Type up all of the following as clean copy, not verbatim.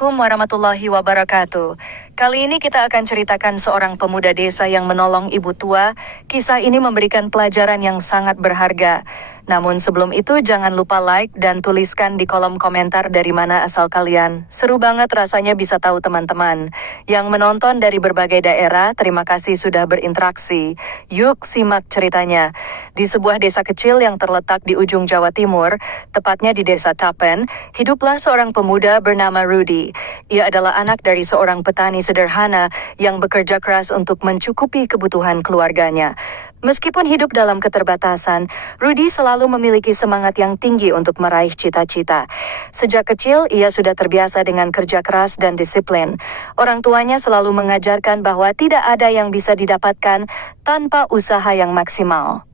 Assalamualaikum warahmatullahi wabarakatuh. Kali ini kita akan ceritakan seorang pemuda desa yang menolong ibu tua. Kisah ini memberikan pelajaran yang sangat berharga. Namun sebelum itu jangan lupa like dan tuliskan di kolom komentar dari mana asal kalian. Seru banget rasanya bisa tahu teman-teman. Yang menonton dari berbagai daerah, terima kasih sudah berinteraksi. Yuk simak ceritanya. Di sebuah desa kecil yang terletak di ujung Jawa Timur, tepatnya di desa Tapen, hiduplah seorang pemuda bernama Rudy. Ia adalah anak dari seorang petani sederhana yang bekerja keras untuk mencukupi kebutuhan keluarganya. Meskipun hidup dalam keterbatasan, Rudy selalu memiliki semangat yang tinggi untuk meraih cita-cita. Sejak kecil, ia sudah terbiasa dengan kerja keras dan disiplin. Orang tuanya selalu mengajarkan bahwa tidak ada yang bisa didapatkan tanpa usaha yang maksimal.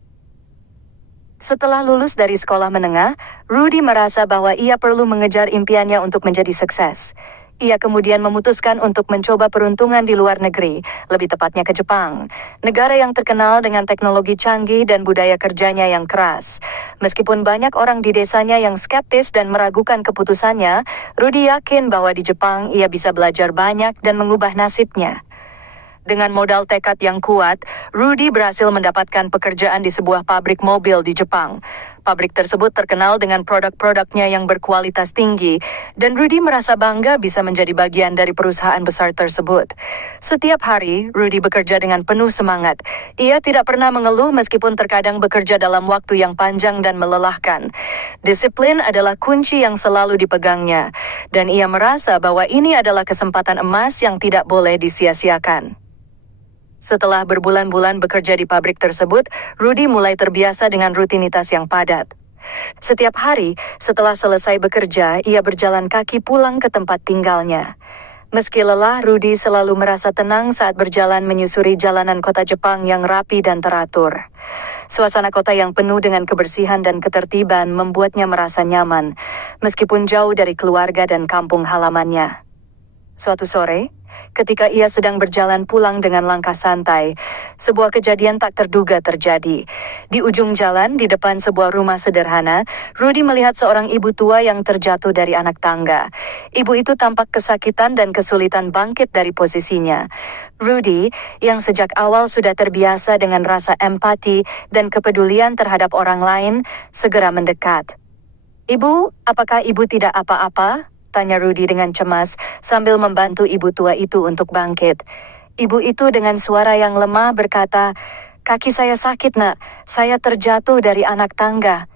Setelah lulus dari sekolah menengah, Rudy merasa bahwa ia perlu mengejar impiannya untuk menjadi sukses. Ia kemudian memutuskan untuk mencoba peruntungan di luar negeri, lebih tepatnya ke Jepang, negara yang terkenal dengan teknologi canggih dan budaya kerjanya yang keras. Meskipun banyak orang di desanya yang skeptis dan meragukan keputusannya, Rudy yakin bahwa di Jepang ia bisa belajar banyak dan mengubah nasibnya. Dengan modal tekad yang kuat, Rudy berhasil mendapatkan pekerjaan di sebuah pabrik mobil di Jepang. Pabrik tersebut terkenal dengan produk-produknya yang berkualitas tinggi, dan Rudy merasa bangga bisa menjadi bagian dari perusahaan besar tersebut. Setiap hari, Rudy bekerja dengan penuh semangat. Ia tidak pernah mengeluh meskipun terkadang bekerja dalam waktu yang panjang dan melelahkan. Disiplin adalah kunci yang selalu dipegangnya, dan ia merasa bahwa ini adalah kesempatan emas yang tidak boleh disia-siakan. Setelah berbulan-bulan bekerja di pabrik tersebut, Rudy mulai terbiasa dengan rutinitas yang padat. Setiap hari, setelah selesai bekerja, ia berjalan kaki pulang ke tempat tinggalnya. Meski lelah, Rudy selalu merasa tenang saat berjalan menyusuri jalanan kota Jepang yang rapi dan teratur. Suasana kota yang penuh dengan kebersihan dan ketertiban membuatnya merasa nyaman, meskipun jauh dari keluarga dan kampung halamannya. Suatu sore, ketika ia sedang berjalan pulang dengan langkah santai, sebuah kejadian tak terduga terjadi. Di ujung jalan, di depan sebuah rumah sederhana, Rudy melihat seorang ibu tua yang terjatuh dari anak tangga. Ibu itu tampak kesakitan dan kesulitan bangkit dari posisinya. Rudy, yang sejak awal sudah terbiasa dengan rasa empati dan kepedulian terhadap orang lain, segera mendekat. "Ibu, apakah ibu tidak apa-apa?" tanya Rudy dengan cemas sambil membantu ibu tua itu untuk bangkit. Ibu itu dengan suara yang lemah berkata, "Kaki saya sakit, Nak. Saya terjatuh dari anak tangga."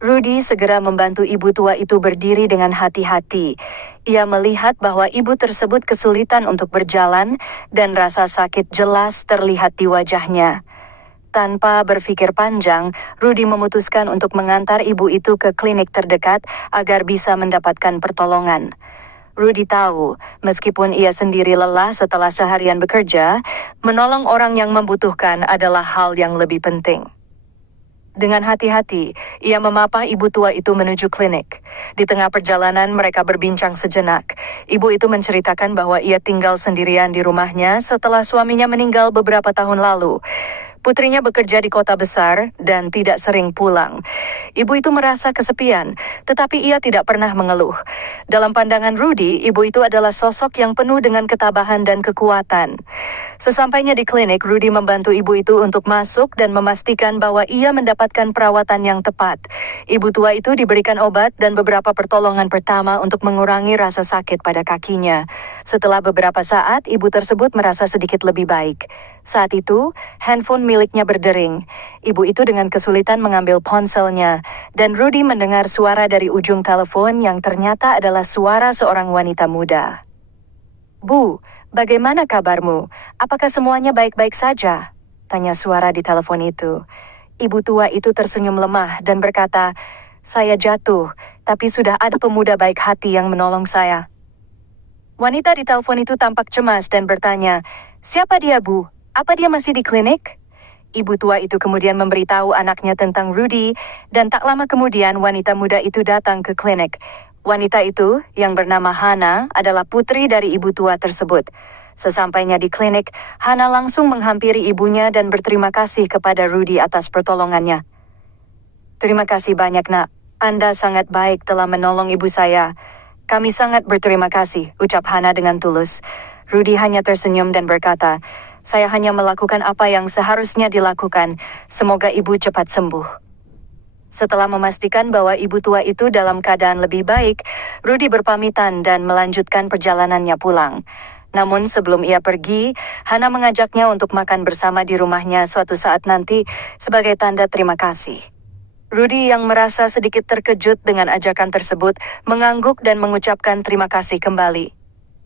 Rudy segera membantu ibu tua itu berdiri dengan hati-hati. Ia melihat bahwa ibu tersebut kesulitan untuk berjalan dan rasa sakit jelas terlihat di wajahnya. Tanpa berpikir panjang, Rudy memutuskan untuk mengantar ibu itu ke klinik terdekat agar bisa mendapatkan pertolongan. Rudy tahu, meskipun ia sendiri lelah setelah seharian bekerja, menolong orang yang membutuhkan adalah hal yang lebih penting. Dengan hati-hati, ia memapah ibu tua itu menuju klinik. Di tengah perjalanan, mereka berbincang sejenak. Ibu itu menceritakan bahwa ia tinggal sendirian di rumahnya setelah suaminya meninggal beberapa tahun lalu. Putrinya bekerja di kota besar dan tidak sering pulang. Ibu itu merasa kesepian, tetapi ia tidak pernah mengeluh. Dalam pandangan Rudy, ibu itu adalah sosok yang penuh dengan ketabahan dan kekuatan. Sesampainya di klinik, Rudy membantu ibu itu untuk masuk dan memastikan bahwa ia mendapatkan perawatan yang tepat. Ibu tua itu diberikan obat dan beberapa pertolongan pertama untuk mengurangi rasa sakit pada kakinya. Setelah beberapa saat, ibu tersebut merasa sedikit lebih baik. Saat itu, handphone miliknya berdering. Ibu itu dengan kesulitan mengambil ponselnya, dan Rudy mendengar suara dari ujung telepon yang ternyata adalah suara seorang wanita muda. "Bu, bagaimana kabarmu? Apakah semuanya baik-baik saja?" tanya suara di telepon itu. Ibu tua itu tersenyum lemah dan berkata, "Saya jatuh, tapi sudah ada pemuda baik hati yang menolong saya." Wanita di telepon itu tampak cemas dan bertanya, "Siapa dia, Bu? Apa dia masih di klinik?" Ibu tua itu kemudian memberitahu anaknya tentang Rudy, dan tak lama kemudian wanita muda itu datang ke klinik. Wanita itu, yang bernama Hana, adalah putri dari ibu tua tersebut. Sesampainya di klinik, Hana langsung menghampiri ibunya dan berterima kasih kepada Rudy atas pertolongannya. "Terima kasih banyak, Nak. Anda sangat baik telah menolong ibu saya. Kami sangat berterima kasih, ucap Hana dengan tulus. Rudy hanya tersenyum dan berkata, saya hanya melakukan apa yang seharusnya dilakukan. Semoga ibu cepat sembuh. Setelah memastikan bahwa ibu tua itu dalam keadaan lebih baik, Rudy berpamitan dan melanjutkan perjalanannya pulang. Namun sebelum ia pergi, Hana mengajaknya untuk makan bersama di rumahnya suatu saat nanti sebagai tanda terima kasih. Rudy yang merasa sedikit terkejut dengan ajakan tersebut, mengangguk dan mengucapkan terima kasih kembali.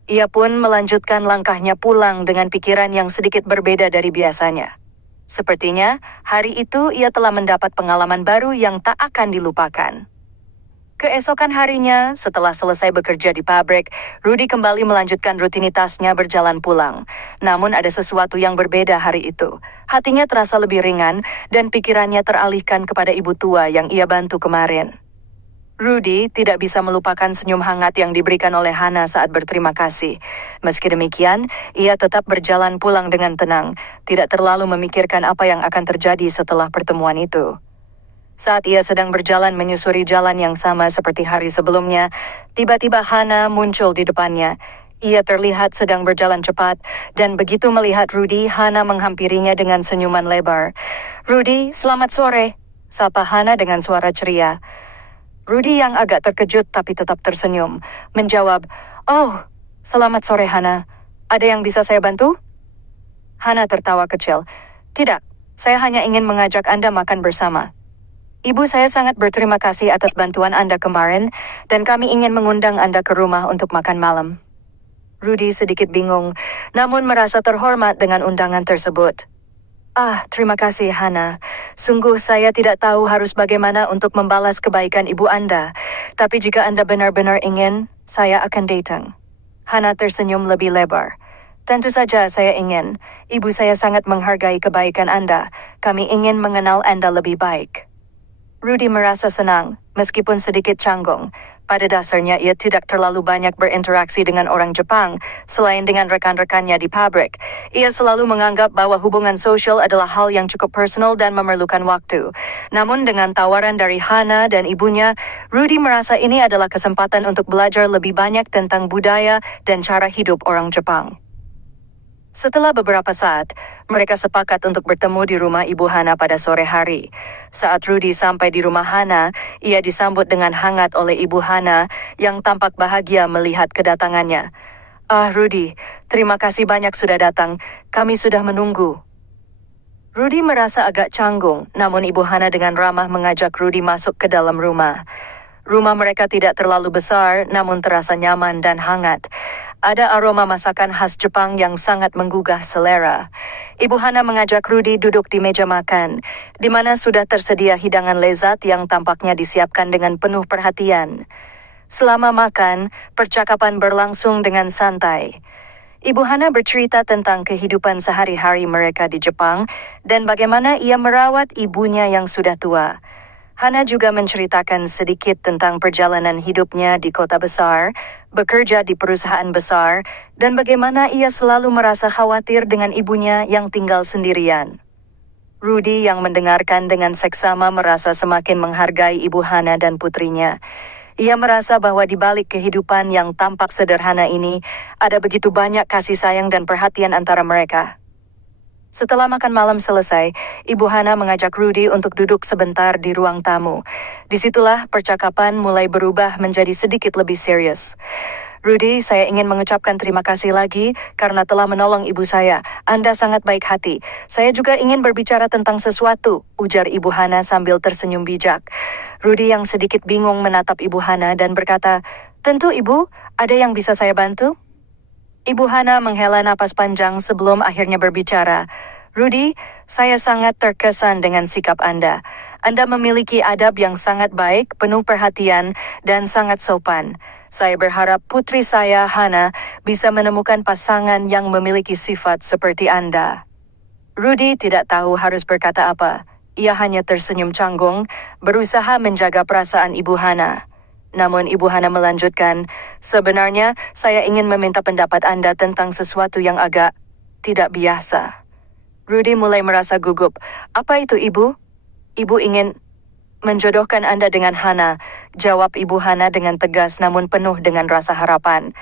Ia pun melanjutkan langkahnya pulang dengan pikiran yang sedikit berbeda dari biasanya. Sepertinya, hari itu ia telah mendapat pengalaman baru yang tak akan dilupakan. Keesokan harinya, setelah selesai bekerja di pabrik, Rudy kembali melanjutkan rutinitasnya berjalan pulang. Namun ada sesuatu yang berbeda hari itu. Hatinya terasa lebih ringan dan pikirannya teralihkan kepada ibu tua yang ia bantu kemarin. Rudy tidak bisa melupakan senyum hangat yang diberikan oleh Hana saat berterima kasih. Meski demikian, ia tetap berjalan pulang dengan tenang, tidak terlalu memikirkan apa yang akan terjadi setelah pertemuan itu. Saat ia sedang berjalan menyusuri jalan yang sama seperti hari sebelumnya, tiba-tiba Hana muncul di depannya. Ia terlihat sedang berjalan cepat, dan begitu melihat Rudy, Hana menghampirinya dengan senyuman lebar. "Rudy, selamat sore," sapa Hana dengan suara ceria. Rudy yang agak terkejut tapi tetap tersenyum, menjawab, "Oh, selamat sore Hana. Ada yang bisa saya bantu?" Hana tertawa kecil. "Tidak, saya hanya ingin mengajak Anda makan bersama. Ibu saya sangat berterima kasih atas bantuan Anda kemarin, dan kami ingin mengundang Anda ke rumah untuk makan malam." Rudy sedikit bingung, namun merasa terhormat dengan undangan tersebut. Terima kasih Hana. Sungguh saya tidak tahu harus bagaimana untuk membalas kebaikan ibu Anda. Tapi jika Anda benar-benar ingin, saya akan datang. Hana tersenyum lebih lebar. Tentu saja saya ingin. Ibu saya sangat menghargai kebaikan Anda. Kami ingin mengenal Anda lebih baik. Rudy merasa senang, meskipun sedikit canggung. Pada dasarnya ia tidak terlalu banyak berinteraksi dengan orang Jepang, selain dengan rekan-rekannya di pabrik. Ia selalu menganggap bahwa hubungan sosial adalah hal yang cukup personal dan memerlukan waktu. Namun dengan tawaran dari Hana dan ibunya, Rudy merasa ini adalah kesempatan untuk belajar lebih banyak tentang budaya dan cara hidup orang Jepang. Setelah beberapa saat, mereka sepakat untuk bertemu di rumah Ibu Hana pada sore hari. Saat Rudy sampai di rumah Hana, ia disambut dengan hangat oleh Ibu Hana yang tampak bahagia melihat kedatangannya. Rudy, terima kasih banyak sudah datang. Kami sudah menunggu." Rudy merasa agak canggung, namun Ibu Hana dengan ramah mengajak Rudy masuk ke dalam rumah. Rumah mereka tidak terlalu besar, namun terasa nyaman dan hangat. Ada aroma masakan khas Jepang yang sangat menggugah selera. Ibu Hana mengajak Rudy duduk di meja makan, di mana sudah tersedia hidangan lezat yang tampaknya disiapkan dengan penuh perhatian. Selama makan, percakapan berlangsung dengan santai. Ibu Hana bercerita tentang kehidupan sehari-hari mereka di Jepang dan bagaimana ia merawat ibunya yang sudah tua. Hana juga menceritakan sedikit tentang perjalanan hidupnya di kota besar, bekerja di perusahaan besar, dan bagaimana ia selalu merasa khawatir dengan ibunya yang tinggal sendirian. Rudy yang mendengarkan dengan seksama merasa semakin menghargai Ibu Hana dan putrinya. Ia merasa bahwa di balik kehidupan yang tampak sederhana ini, ada begitu banyak kasih sayang dan perhatian antara mereka. Setelah makan malam selesai, Ibu Hana mengajak Rudy untuk duduk sebentar di ruang tamu. Disitulah percakapan mulai berubah menjadi sedikit lebih serius. "Rudy, saya ingin mengucapkan terima kasih lagi karena telah menolong ibu saya. Anda sangat baik hati. Saya juga ingin berbicara tentang sesuatu," ujar Ibu Hana sambil tersenyum bijak. Rudy yang sedikit bingung menatap Ibu Hana dan berkata, "Tentu Ibu, ada yang bisa saya bantu?" Ibu Hana menghela napas panjang sebelum akhirnya berbicara. "Rudy, saya sangat terkesan dengan sikap Anda. Anda memiliki adab yang sangat baik, penuh perhatian, dan sangat sopan. Saya berharap putri saya, Hana, bisa menemukan pasangan yang memiliki sifat seperti Anda." Rudy tidak tahu harus berkata apa. Ia hanya tersenyum canggung, berusaha menjaga perasaan Ibu Hana. Namun Ibu Hana melanjutkan, "Sebenarnya saya ingin meminta pendapat Anda tentang sesuatu yang agak tidak biasa." Rudy mulai merasa gugup. "Apa itu Ibu?" "Ibu ingin..." Menjodohkan Anda dengan Hana, jawab Ibu Hana dengan tegas namun penuh dengan rasa harapan.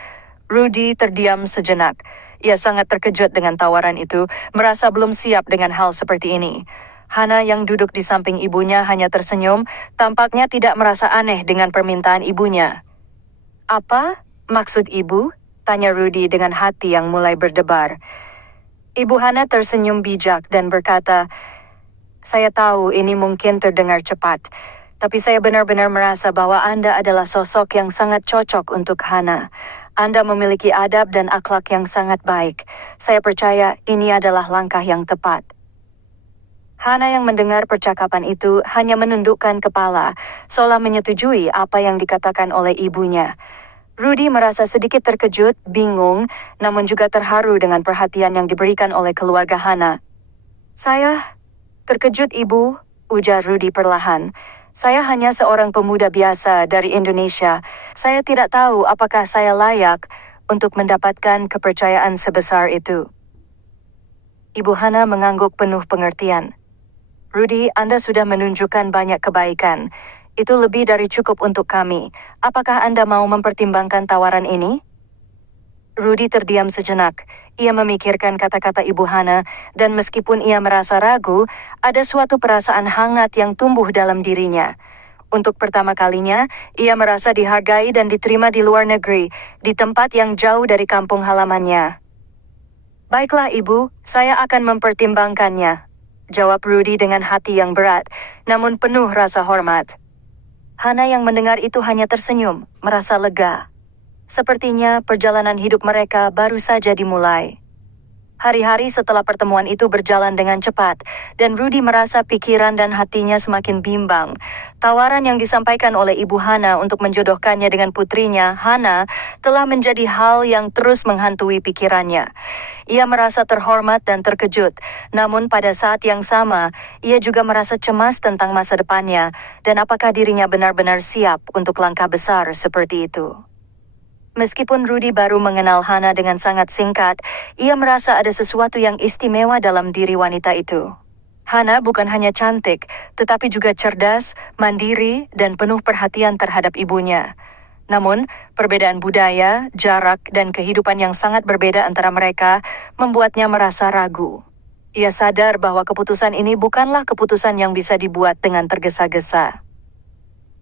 Rudy terdiam sejenak. Ia sangat terkejut dengan tawaran itu, merasa belum siap dengan hal seperti ini. Hana yang duduk di samping ibunya hanya tersenyum, tampaknya tidak merasa aneh dengan permintaan ibunya. Apa? Maksud ibu? Tanya Rudy dengan hati yang mulai berdebar. Ibu Hana tersenyum bijak dan berkata, saya tahu ini mungkin terdengar cepat, tapi saya benar-benar merasa bahwa Anda adalah sosok yang sangat cocok untuk Hana. Anda memiliki adab dan akhlak yang sangat baik. Saya percaya ini adalah langkah yang tepat. Hana yang mendengar percakapan itu hanya menundukkan kepala, seolah menyetujui apa yang dikatakan oleh ibunya. Rudy merasa sedikit terkejut, bingung, namun juga terharu dengan perhatian yang diberikan oleh keluarga Hana. Saya terkejut, Ibu, ujar Rudy perlahan. Saya hanya seorang pemuda biasa dari Indonesia. Saya tidak tahu apakah saya layak untuk mendapatkan kepercayaan sebesar itu. Ibu Hana mengangguk penuh pengertian. Rudy, Anda sudah menunjukkan banyak kebaikan. Itu lebih dari cukup untuk kami. Apakah Anda mau mempertimbangkan tawaran ini? Rudy terdiam sejenak. Ia memikirkan kata-kata Ibu Hana, dan meskipun ia merasa ragu, ada suatu perasaan hangat yang tumbuh dalam dirinya. Untuk pertama kalinya, ia merasa dihargai dan diterima di luar negeri, di tempat yang jauh dari kampung halamannya. Baiklah Ibu, saya akan mempertimbangkannya, jawab Rudy dengan hati yang berat, namun penuh rasa hormat. Hana yang mendengar itu hanya tersenyum, merasa lega. Sepertinya perjalanan hidup mereka baru saja dimulai. Hari-hari setelah pertemuan itu berjalan dengan cepat, dan Rudy merasa pikiran dan hatinya semakin bimbang. Tawaran yang disampaikan oleh Ibu Hana untuk menjodohkannya dengan putrinya, Hana, telah menjadi hal yang terus menghantui pikirannya. Ia merasa terhormat dan terkejut, namun pada saat yang sama, ia juga merasa cemas tentang masa depannya, dan apakah dirinya benar-benar siap untuk langkah besar seperti itu. Meskipun Rudy baru mengenal Hana dengan sangat singkat, ia merasa ada sesuatu yang istimewa dalam diri wanita itu. Hana bukan hanya cantik, tetapi juga cerdas, mandiri, dan penuh perhatian terhadap ibunya. Namun, perbedaan budaya, jarak, dan kehidupan yang sangat berbeda antara mereka membuatnya merasa ragu. Ia sadar bahwa keputusan ini bukanlah keputusan yang bisa dibuat dengan tergesa-gesa.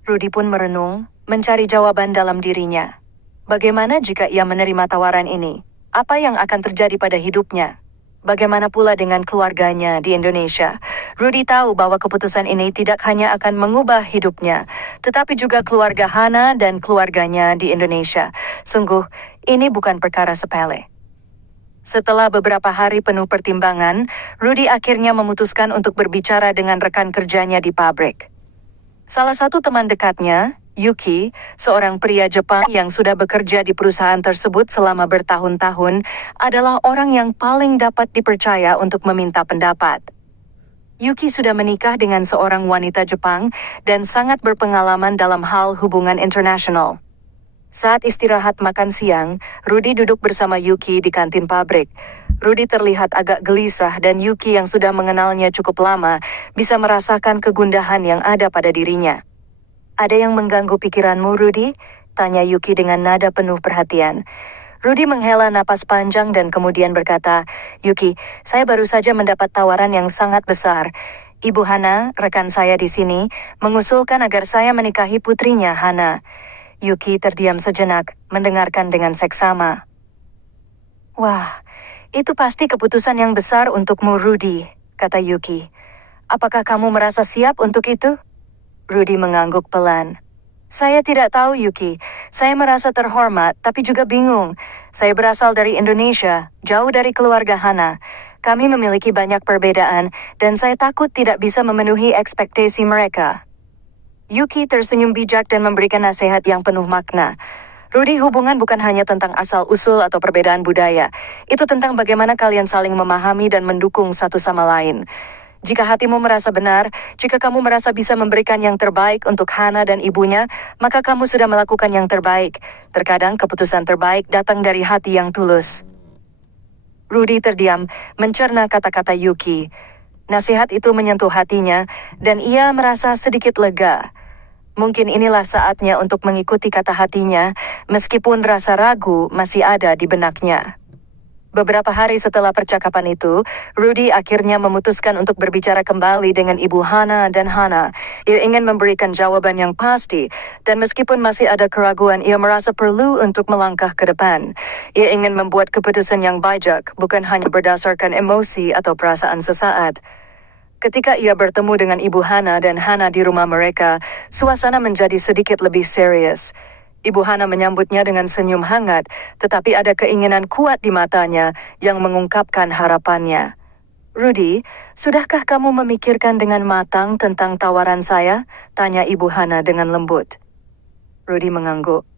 Rudy pun merenung, mencari jawaban dalam dirinya. Bagaimana jika ia menerima tawaran ini? Apa yang akan terjadi pada hidupnya? Bagaimana pula dengan keluarganya di Indonesia? Rudy tahu bahwa keputusan ini tidak hanya akan mengubah hidupnya, tetapi juga keluarga Hana dan keluarganya di Indonesia. Sungguh, ini bukan perkara sepele. Setelah beberapa hari penuh pertimbangan, Rudy akhirnya memutuskan untuk berbicara dengan rekan kerjanya di pabrik. Salah satu teman dekatnya, Yuki, seorang pria Jepang yang sudah bekerja di perusahaan tersebut selama bertahun-tahun, adalah orang yang paling dapat dipercaya untuk meminta pendapat. Yuki sudah menikah dengan seorang wanita Jepang dan sangat berpengalaman dalam hal hubungan internasional. Saat istirahat makan siang, Rudy duduk bersama Yuki di kantin pabrik. Rudy terlihat agak gelisah dan Yuki yang sudah mengenalnya cukup lama bisa merasakan kegundahan yang ada pada dirinya. Ada yang mengganggu pikiranmu, Rudy? Tanya Yuki dengan nada penuh perhatian. Rudy menghela napas panjang dan kemudian berkata, Yuki, saya baru saja mendapat tawaran yang sangat besar. Ibu Hana, rekan saya di sini, mengusulkan agar saya menikahi putrinya, Hana. Yuki terdiam sejenak, mendengarkan dengan seksama. Wah, itu pasti keputusan yang besar untukmu, Rudy, kata Yuki. Apakah kamu merasa siap untuk itu? Rudy mengangguk pelan. Saya tidak tahu, Yuki. Saya merasa terhormat, tapi juga bingung. Saya berasal dari Indonesia, jauh dari keluarga Hana. Kami memiliki banyak perbedaan, dan saya takut tidak bisa memenuhi ekspektasi mereka. Yuki tersenyum bijak dan memberikan nasihat yang penuh makna. Rudy, hubungan bukan hanya tentang asal-usul atau perbedaan budaya. Itu tentang bagaimana kalian saling memahami dan mendukung satu sama lain. Jika hatimu merasa benar, jika kamu merasa bisa memberikan yang terbaik untuk Hana dan ibunya, maka kamu sudah melakukan yang terbaik. Terkadang keputusan terbaik datang dari hati yang tulus. Rudy terdiam, mencerna kata-kata Yuki. Nasihat itu menyentuh hatinya, dan ia merasa sedikit lega. Mungkin inilah saatnya untuk mengikuti kata hatinya, meskipun rasa ragu masih ada di benaknya. Beberapa hari setelah percakapan itu, Rudy akhirnya memutuskan untuk berbicara kembali dengan Ibu Hana dan Hana. Ia ingin memberikan jawaban yang pasti, dan meskipun masih ada keraguan, ia merasa perlu untuk melangkah ke depan. Ia ingin membuat keputusan yang bijak, bukan hanya berdasarkan emosi atau perasaan sesaat. Ketika ia bertemu dengan Ibu Hana dan Hana di rumah mereka, suasana menjadi sedikit lebih serius. Ibu Hana menyambutnya dengan senyum hangat, tetapi ada keinginan kuat di matanya yang mengungkapkan harapannya. "Rudy, sudahkah kamu memikirkan dengan matang tentang tawaran saya?" tanya Ibu Hana dengan lembut. Rudy mengangguk.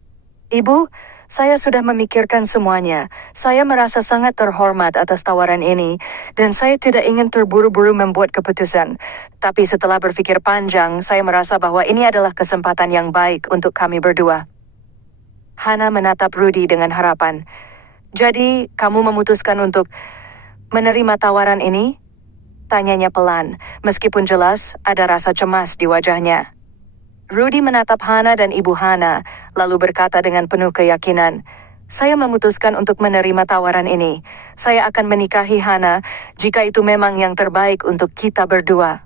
"Ibu, saya sudah memikirkan semuanya. Saya merasa sangat terhormat atas tawaran ini, dan saya tidak ingin terburu-buru membuat keputusan. Tapi setelah berpikir panjang, saya merasa bahwa ini adalah kesempatan yang baik untuk kami berdua." Hana menatap Rudy dengan harapan. "Jadi, kamu memutuskan untuk menerima tawaran ini?" tanyanya pelan, meskipun jelas ada rasa cemas di wajahnya. Rudy menatap Hana dan Ibu Hana, lalu berkata dengan penuh keyakinan, "Saya memutuskan untuk menerima tawaran ini. Saya akan menikahi Hana jika itu memang yang terbaik untuk kita berdua."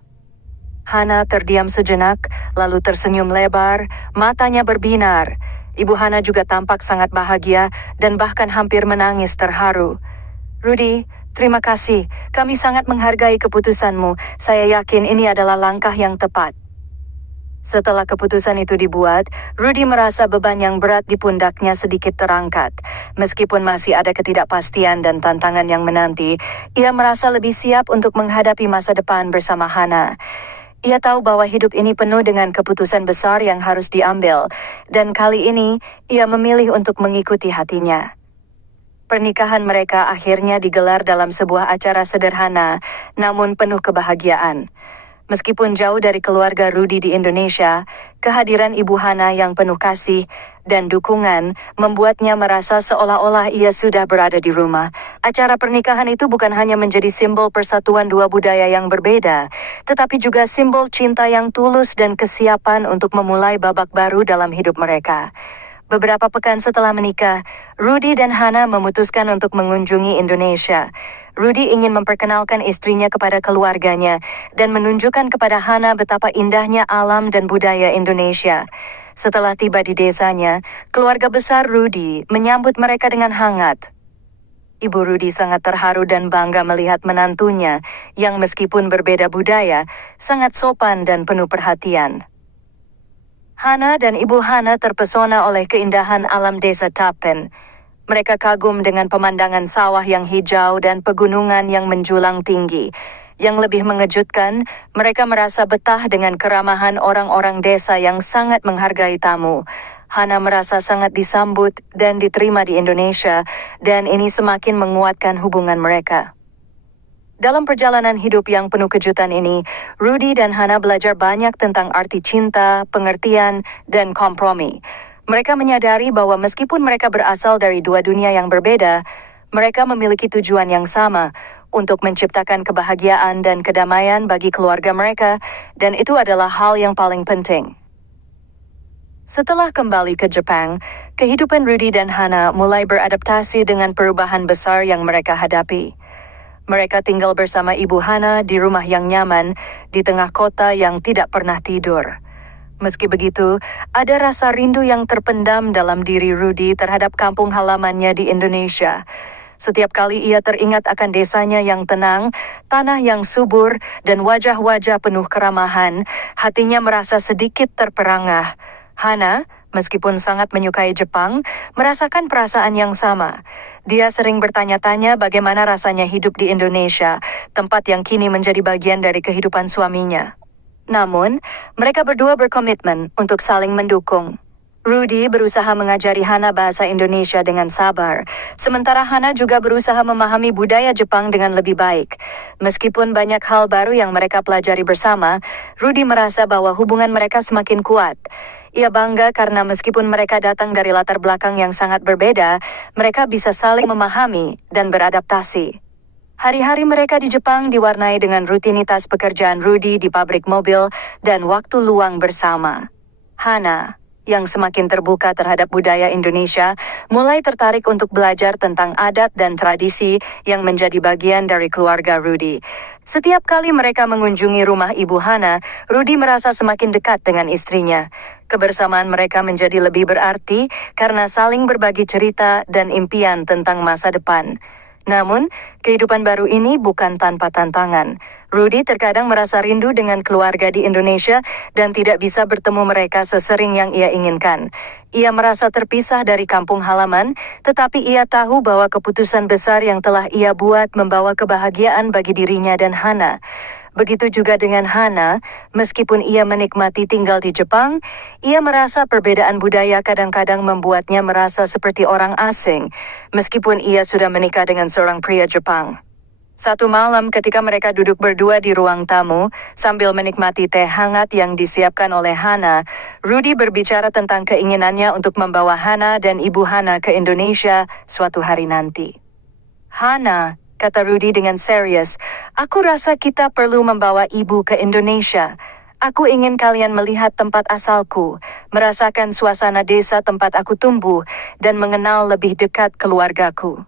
Hana terdiam sejenak, lalu tersenyum lebar, matanya berbinar. Ibu Hana juga tampak sangat bahagia dan bahkan hampir menangis terharu. "Rudy, terima kasih. Kami sangat menghargai keputusanmu. Saya yakin ini adalah langkah yang tepat." Setelah keputusan itu dibuat, Rudy merasa beban yang berat di pundaknya sedikit terangkat. Meskipun masih ada ketidakpastian dan tantangan yang menanti, ia merasa lebih siap untuk menghadapi masa depan bersama Hana. Ia tahu bahwa hidup ini penuh dengan keputusan besar yang harus diambil, dan kali ini ia memilih untuk mengikuti hatinya. Pernikahan mereka akhirnya digelar dalam sebuah acara sederhana, namun penuh kebahagiaan. Meskipun jauh dari keluarga Rudy di Indonesia, kehadiran Ibu Hana yang penuh kasih dan dukungan membuatnya merasa seolah-olah ia sudah berada di rumah. Acara pernikahan itu bukan hanya menjadi simbol persatuan dua budaya yang berbeda, tetapi juga simbol cinta yang tulus dan kesiapan untuk memulai babak baru dalam hidup mereka. Beberapa pekan setelah menikah, Rudy dan Hana memutuskan untuk mengunjungi Indonesia. Rudy ingin memperkenalkan istrinya kepada keluarganya dan menunjukkan kepada Hana betapa indahnya alam dan budaya Indonesia. Setelah tiba di desanya, keluarga besar Rudy menyambut mereka dengan hangat. Ibu Rudy sangat terharu dan bangga melihat menantunya yang meskipun berbeda budaya, sangat sopan dan penuh perhatian. Hana dan Ibu Hana terpesona oleh keindahan alam desa Tapen. Mereka kagum dengan pemandangan sawah yang hijau dan pegunungan yang menjulang tinggi. Yang lebih mengejutkan, mereka merasa betah dengan keramahan orang-orang desa yang sangat menghargai tamu. Hana merasa sangat disambut dan diterima di Indonesia, dan ini semakin menguatkan hubungan mereka. Dalam perjalanan hidup yang penuh kejutan ini, Rudy dan Hana belajar banyak tentang arti cinta, pengertian, dan kompromi. Mereka menyadari bahwa meskipun mereka berasal dari dua dunia yang berbeda, mereka memiliki tujuan yang sama untuk menciptakan kebahagiaan dan kedamaian bagi keluarga mereka, dan itu adalah hal yang paling penting. Setelah kembali ke Jepang, kehidupan Rudy dan Hana mulai beradaptasi dengan perubahan besar yang mereka hadapi. Mereka tinggal bersama Ibu Hana di rumah yang nyaman di tengah kota yang tidak pernah tidur. Meski begitu, ada rasa rindu yang terpendam dalam diri Rudy terhadap kampung halamannya di Indonesia. Setiap kali ia teringat akan desanya yang tenang, tanah yang subur, dan wajah-wajah penuh keramahan, hatinya merasa sedikit terperangah. Hana, meskipun sangat menyukai Jepang, merasakan perasaan yang sama. Dia sering bertanya-tanya bagaimana rasanya hidup di Indonesia, tempat yang kini menjadi bagian dari kehidupan suaminya. Namun, mereka berdua berkomitmen untuk saling mendukung. Rudy berusaha mengajari Hana bahasa Indonesia dengan sabar, sementara Hana juga berusaha memahami budaya Jepang dengan lebih baik. Meskipun banyak hal baru yang mereka pelajari bersama, Rudy merasa bahwa hubungan mereka semakin kuat. Ia bangga karena meskipun mereka datang dari latar belakang yang sangat berbeda, mereka bisa saling memahami dan beradaptasi. Hari-hari mereka di Jepang diwarnai dengan rutinitas pekerjaan Rudy di pabrik mobil dan waktu luang bersama. Hana, yang semakin terbuka terhadap budaya Indonesia, mulai tertarik untuk belajar tentang adat dan tradisi yang menjadi bagian dari keluarga Rudy. Setiap kali mereka mengunjungi rumah Ibu Hana, Rudy merasa semakin dekat dengan istrinya. Kebersamaan mereka menjadi lebih berarti karena saling berbagi cerita dan impian tentang masa depan. Namun, kehidupan baru ini bukan tanpa tantangan. Rudy terkadang merasa rindu dengan keluarga di Indonesia dan tidak bisa bertemu mereka sesering yang ia inginkan. Ia merasa terpisah dari kampung halaman, tetapi ia tahu bahwa keputusan besar yang telah ia buat membawa kebahagiaan bagi dirinya dan Hana. Begitu juga dengan Hana, meskipun ia menikmati tinggal di Jepang, ia merasa perbedaan budaya kadang-kadang membuatnya merasa seperti orang asing, meskipun ia sudah menikah dengan seorang pria Jepang. Satu malam ketika mereka duduk berdua di ruang tamu, sambil menikmati teh hangat yang disiapkan oleh Hana, Rudy berbicara tentang keinginannya untuk membawa Hana dan Ibu Hana ke Indonesia suatu hari nanti. Hana, kata Rudy dengan serius, aku rasa kita perlu membawa ibu ke Indonesia. Aku ingin kalian melihat tempat asalku, merasakan suasana desa tempat aku tumbuh, dan mengenal lebih dekat keluargaku.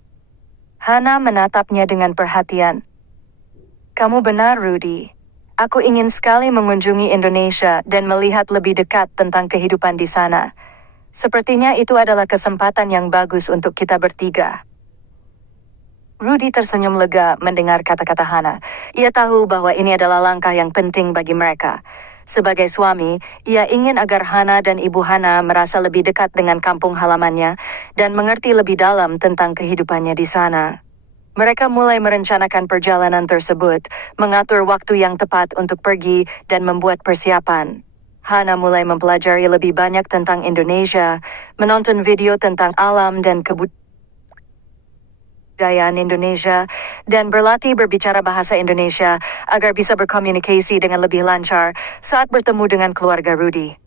Hana menatapnya dengan perhatian. Kamu benar, Rudy. Aku ingin sekali mengunjungi Indonesia dan melihat lebih dekat tentang kehidupan di sana. Sepertinya itu adalah kesempatan yang bagus untuk kita bertiga. Rudy tersenyum lega mendengar kata-kata Hana. Ia tahu bahwa ini adalah langkah yang penting bagi mereka. Sebagai suami, ia ingin agar Hana dan Ibu Hana merasa lebih dekat dengan kampung halamannya dan mengerti lebih dalam tentang kehidupannya di sana. Mereka mulai merencanakan perjalanan tersebut, mengatur waktu yang tepat untuk pergi dan membuat persiapan. Hana mulai mempelajari lebih banyak tentang Indonesia, menonton video tentang alam dan kebudayaan Indonesia, dan berlatih berbicara bahasa Indonesia agar bisa berkomunikasi dengan lebih lancar saat bertemu dengan keluarga Rudy.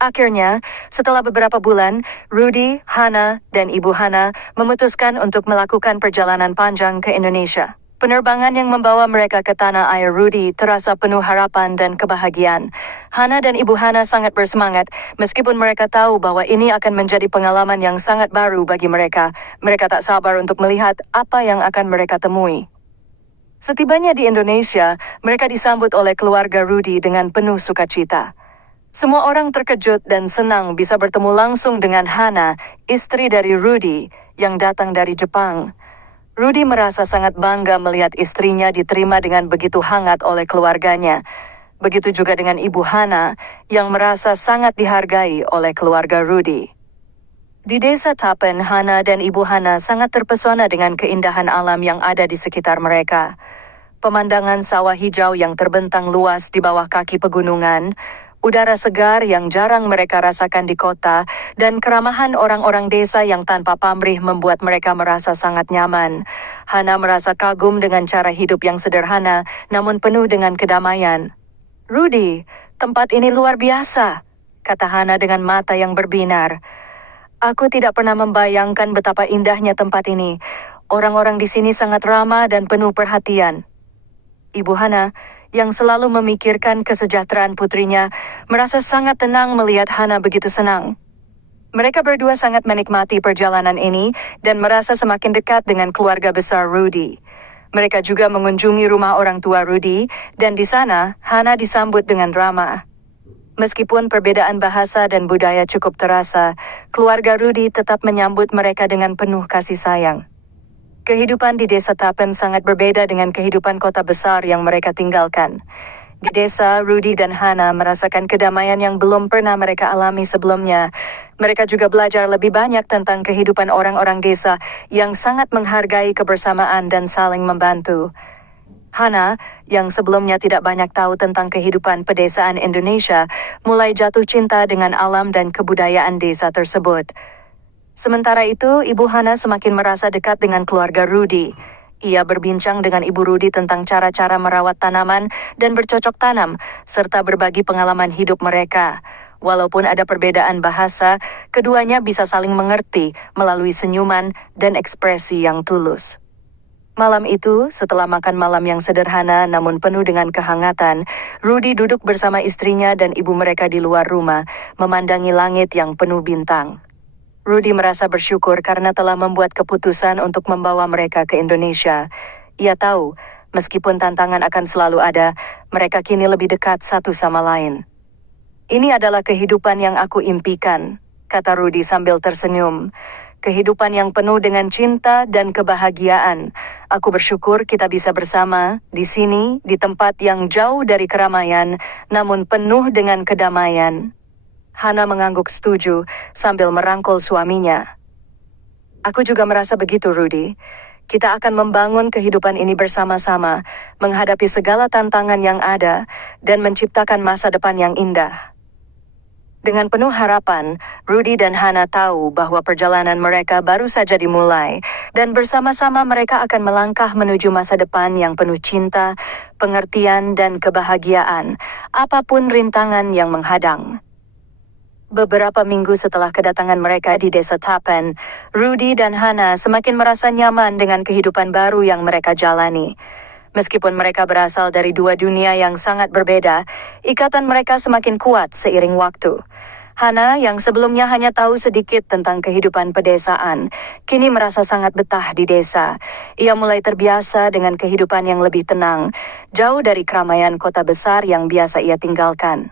Akhirnya, setelah beberapa bulan, Rudy, Hana, dan Ibu Hana memutuskan untuk melakukan perjalanan panjang ke Indonesia. Penerbangan yang membawa mereka ke tanah air Rudy terasa penuh harapan dan kebahagiaan. Hana dan Ibu Hana sangat bersemangat, meskipun mereka tahu bahwa ini akan menjadi pengalaman yang sangat baru bagi mereka. Mereka tak sabar untuk melihat apa yang akan mereka temui. Setibanya di Indonesia, mereka disambut oleh keluarga Rudy dengan penuh sukacita. Semua orang terkejut dan senang bisa bertemu langsung dengan Hana, istri dari Rudy, yang datang dari Jepang. Rudy merasa sangat bangga melihat istrinya diterima dengan begitu hangat oleh keluarganya. Begitu juga dengan Ibu Hana, yang merasa sangat dihargai oleh keluarga Rudy. Di desa Tapen, Hana dan Ibu Hana sangat terpesona dengan keindahan alam yang ada di sekitar mereka. Pemandangan sawah hijau yang terbentang luas di bawah kaki pegunungan, udara segar yang jarang mereka rasakan di kota, dan keramahan orang-orang desa yang tanpa pamrih membuat mereka merasa sangat nyaman. Hana merasa kagum dengan cara hidup yang sederhana, namun penuh dengan kedamaian. Rudy, tempat ini luar biasa, kata Hana dengan mata yang berbinar. Aku tidak pernah membayangkan betapa indahnya tempat ini. Orang-orang di sini sangat ramah dan penuh perhatian. Ibu Hana, yang selalu memikirkan kesejahteraan putrinya, merasa sangat tenang melihat Hana begitu senang. Mereka berdua sangat menikmati perjalanan ini dan merasa semakin dekat dengan keluarga besar Rudy. Mereka juga mengunjungi rumah orang tua Rudy, dan di sana Hana disambut dengan ramah. Meskipun perbedaan bahasa dan budaya cukup terasa, keluarga Rudy tetap menyambut mereka dengan penuh kasih sayang. Kehidupan di desa Tapen sangat berbeda dengan kehidupan kota besar yang mereka tinggalkan. Di desa, Rudy dan Hana merasakan kedamaian yang belum pernah mereka alami sebelumnya. Mereka juga belajar lebih banyak tentang kehidupan orang-orang desa yang sangat menghargai kebersamaan dan saling membantu. Hana, yang sebelumnya tidak banyak tahu tentang kehidupan pedesaan Indonesia, mulai jatuh cinta dengan alam dan kebudayaan desa tersebut. Sementara itu, Ibu Hana semakin merasa dekat dengan keluarga Rudy. Ia berbincang dengan Ibu Rudy tentang cara-cara merawat tanaman dan bercocok tanam, serta berbagi pengalaman hidup mereka. Walaupun ada perbedaan bahasa, keduanya bisa saling mengerti melalui senyuman dan ekspresi yang tulus. Malam itu, setelah makan malam yang sederhana namun penuh dengan kehangatan, Rudy duduk bersama istrinya dan ibu mereka di luar rumah, memandangi langit yang penuh bintang. Rudy merasa bersyukur karena telah membuat keputusan untuk membawa mereka ke Indonesia. Ia tahu, meskipun tantangan akan selalu ada, mereka kini lebih dekat satu sama lain. Ini adalah kehidupan yang aku impikan, kata Rudy sambil tersenyum. Kehidupan yang penuh dengan cinta dan kebahagiaan. Aku bersyukur kita bisa bersama, di sini, di tempat yang jauh dari keramaian, namun penuh dengan kedamaian. Hana mengangguk setuju sambil merangkul suaminya. Aku juga merasa begitu, Rudy. Kita akan membangun kehidupan ini bersama-sama, menghadapi segala tantangan yang ada, dan menciptakan masa depan yang indah. Dengan penuh harapan, Rudy dan Hana tahu bahwa perjalanan mereka baru saja dimulai, dan bersama-sama mereka akan melangkah menuju masa depan yang penuh cinta, pengertian, dan kebahagiaan, apapun rintangan yang menghadang. Beberapa minggu setelah kedatangan mereka di desa Tapan, Rudy dan Hana semakin merasa nyaman dengan kehidupan baru yang mereka jalani. Meskipun mereka berasal dari dua dunia yang sangat berbeda, ikatan mereka semakin kuat seiring waktu. Hana, yang sebelumnya hanya tahu sedikit tentang kehidupan pedesaan, kini merasa sangat betah di desa. Ia mulai terbiasa dengan kehidupan yang lebih tenang, jauh dari keramaian kota besar yang biasa ia tinggalkan.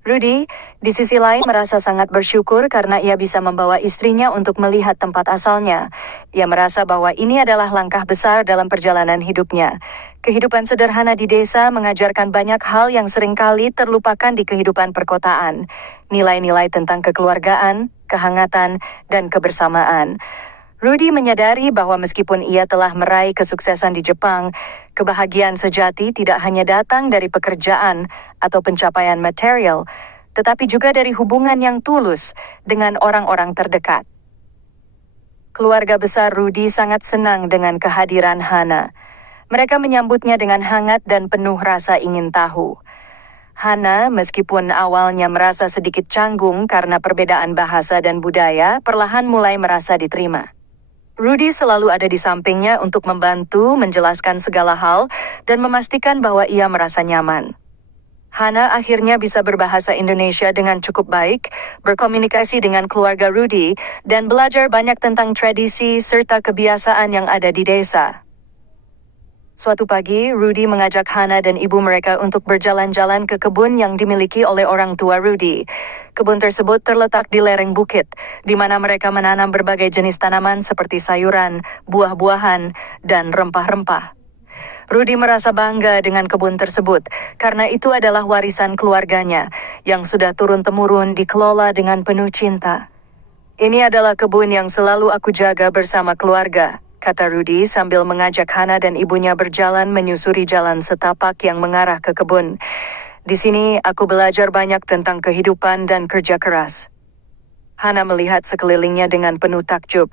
Rudy, di sisi lain merasa sangat bersyukur karena ia bisa membawa istrinya untuk melihat tempat asalnya. Ia merasa bahwa ini adalah langkah besar dalam perjalanan hidupnya. Kehidupan sederhana di desa mengajarkan banyak hal yang seringkali terlupakan di kehidupan perkotaan. Nilai-nilai tentang kekeluargaan, kehangatan, dan kebersamaan. Rudy menyadari bahwa meskipun ia telah meraih kesuksesan di Jepang, kebahagiaan sejati tidak hanya datang dari pekerjaan atau pencapaian material, tetapi juga dari hubungan yang tulus dengan orang-orang terdekat. Keluarga besar Rudy sangat senang dengan kehadiran Hana. Mereka menyambutnya dengan hangat dan penuh rasa ingin tahu. Hana, meskipun awalnya merasa sedikit canggung karena perbedaan bahasa dan budaya, perlahan mulai merasa diterima. Rudy selalu ada di sampingnya untuk membantu menjelaskan segala hal dan memastikan bahwa ia merasa nyaman. Hana akhirnya bisa berbahasa Indonesia dengan cukup baik, berkomunikasi dengan keluarga Rudy, dan belajar banyak tentang tradisi serta kebiasaan yang ada di desa. Suatu pagi, Rudy mengajak Hana dan ibu mereka untuk berjalan-jalan ke kebun yang dimiliki oleh orang tua Rudy. Kebun tersebut terletak di lereng bukit, di mana mereka menanam berbagai jenis tanaman seperti sayuran, buah-buahan, dan rempah-rempah. Rudy merasa bangga dengan kebun tersebut, karena itu adalah warisan keluarganya, yang sudah turun-temurun dikelola dengan penuh cinta. Ini adalah kebun yang selalu aku jaga bersama keluarga, kata Rudy sambil mengajak Hana dan ibunya berjalan menyusuri jalan setapak yang mengarah ke kebun. Di sini aku belajar banyak tentang kehidupan dan kerja keras. Hana melihat sekelilingnya dengan penuh takjub.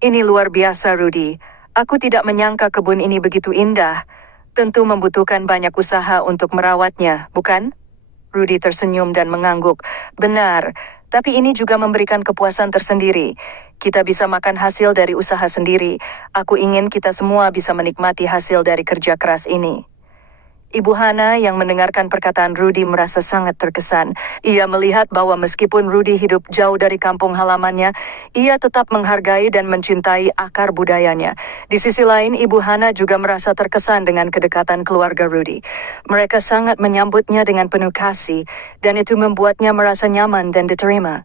Ini luar biasa, Rudy. Aku tidak menyangka kebun ini begitu indah. Tentu membutuhkan banyak usaha untuk merawatnya, bukan? Rudy tersenyum dan mengangguk. Benar, tapi ini juga memberikan kepuasan tersendiri. Kita bisa makan hasil dari usaha sendiri. Aku ingin kita semua bisa menikmati hasil dari kerja keras ini. Ibu Hana yang mendengarkan perkataan Rudy merasa sangat terkesan. Ia melihat bahwa meskipun Rudy hidup jauh dari kampung halamannya, ia tetap menghargai dan mencintai akar budayanya. Di sisi lain, Ibu Hana juga merasa terkesan dengan kedekatan keluarga Rudy. Mereka sangat menyambutnya dengan penuh kasih, dan itu membuatnya merasa nyaman dan diterima.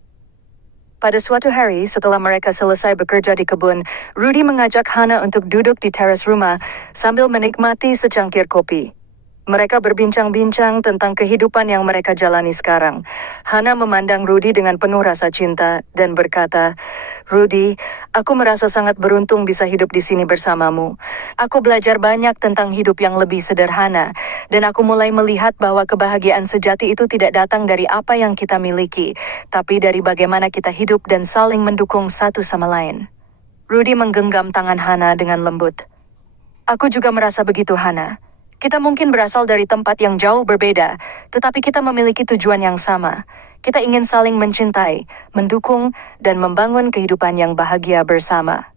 Pada suatu hari, setelah mereka selesai bekerja di kebun, Rudy mengajak Hana untuk duduk di teras rumah sambil menikmati secangkir kopi. Mereka berbincang-bincang tentang kehidupan yang mereka jalani sekarang. Hana memandang Rudy dengan penuh rasa cinta dan berkata, Rudy, aku merasa sangat beruntung bisa hidup di sini bersamamu. Aku belajar banyak tentang hidup yang lebih sederhana, dan aku mulai melihat bahwa kebahagiaan sejati itu tidak datang dari apa yang kita miliki, tapi dari bagaimana kita hidup dan saling mendukung satu sama lain. Rudy menggenggam tangan Hana dengan lembut. Aku juga merasa begitu, Hana. Kita mungkin berasal dari tempat yang jauh berbeda, tetapi kita memiliki tujuan yang sama. Kita ingin saling mencintai, mendukung, dan membangun kehidupan yang bahagia bersama.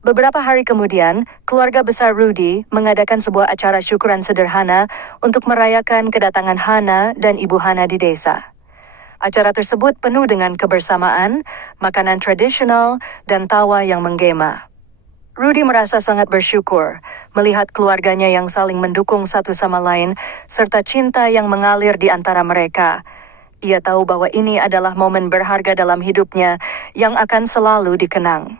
Beberapa hari kemudian, keluarga besar Rudy mengadakan sebuah acara syukuran sederhana untuk merayakan kedatangan Hana dan Ibu Hana di desa. Acara tersebut penuh dengan kebersamaan, makanan tradisional, dan tawa yang menggema. Rudy merasa sangat bersyukur melihat keluarganya yang saling mendukung satu sama lain, serta cinta yang mengalir di antara mereka. Ia tahu bahwa ini adalah momen berharga dalam hidupnya yang akan selalu dikenang.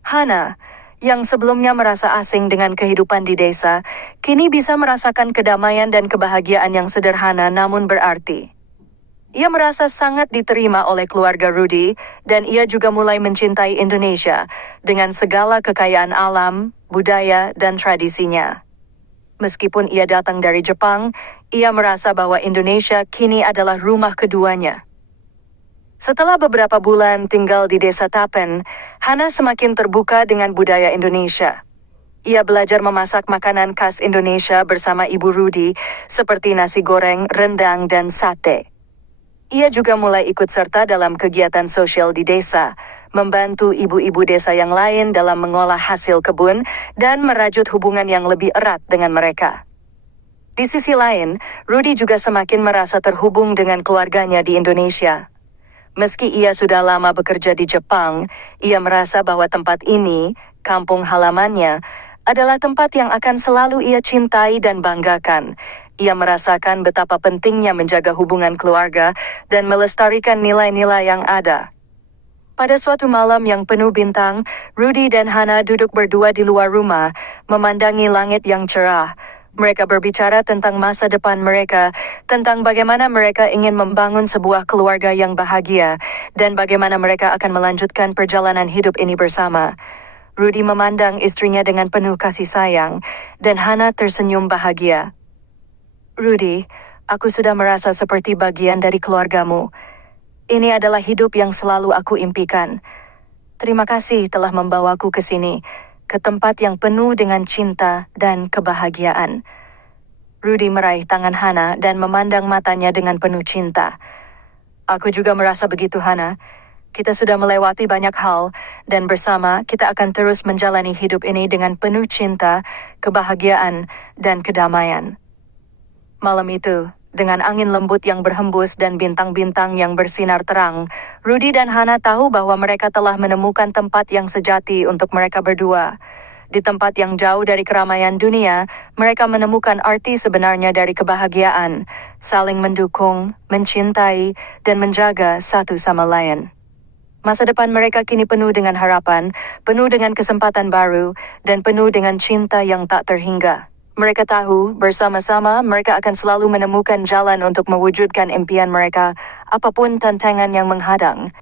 Hana, yang sebelumnya merasa asing dengan kehidupan di desa, kini bisa merasakan kedamaian dan kebahagiaan yang sederhana namun berarti. Ia merasa sangat diterima oleh keluarga Rudy, dan ia juga mulai mencintai Indonesia dengan segala kekayaan alam, budaya, dan tradisinya. Meskipun ia datang dari Jepang, ia merasa bahwa Indonesia kini adalah rumah keduanya. Setelah beberapa bulan tinggal di desa Tapen, Hana semakin terbuka dengan budaya Indonesia. Ia belajar memasak makanan khas Indonesia bersama Ibu Rudy, seperti nasi goreng, rendang, dan sate. Ia juga mulai ikut serta dalam kegiatan sosial di desa, membantu ibu-ibu desa yang lain dalam mengolah hasil kebun dan merajut hubungan yang lebih erat dengan mereka. Di sisi lain, Rudy juga semakin merasa terhubung dengan keluarganya di Indonesia. Meski ia sudah lama bekerja di Jepang, ia merasa bahwa tempat ini, kampung halamannya, adalah tempat yang akan selalu ia cintai dan banggakan. Ia merasakan betapa pentingnya menjaga hubungan keluarga dan melestarikan nilai-nilai yang ada. Pada suatu malam yang penuh bintang, Rudy dan Hana duduk berdua di luar rumah, memandangi langit yang cerah. Mereka berbicara tentang masa depan mereka, tentang bagaimana mereka ingin membangun sebuah keluarga yang bahagia, dan bagaimana mereka akan melanjutkan perjalanan hidup ini bersama. Rudy memandang istrinya dengan penuh kasih sayang, dan Hana tersenyum bahagia. Rudy, aku sudah merasa seperti bagian dari keluargamu. Ini adalah hidup yang selalu aku impikan. Terima kasih telah membawaku ke sini, ke tempat yang penuh dengan cinta dan kebahagiaan. Rudy meraih tangan Hana dan memandang matanya dengan penuh cinta. Aku juga merasa begitu, Hana. Kita sudah melewati banyak hal, dan bersama kita akan terus menjalani hidup ini dengan penuh cinta, kebahagiaan, dan kedamaian. Malam itu, dengan angin lembut yang berhembus dan bintang-bintang yang bersinar terang, Rudy dan Hana tahu bahwa mereka telah menemukan tempat yang sejati untuk mereka berdua. Di tempat yang jauh dari keramaian dunia, mereka menemukan arti sebenarnya dari kebahagiaan, saling mendukung, mencintai, dan menjaga satu sama lain. Masa depan mereka kini penuh dengan harapan, penuh dengan kesempatan baru, dan penuh dengan cinta yang tak terhingga. Mereka tahu, bersama-sama mereka akan selalu menemukan jalan untuk mewujudkan impian mereka, apapun tantangan yang menghadang.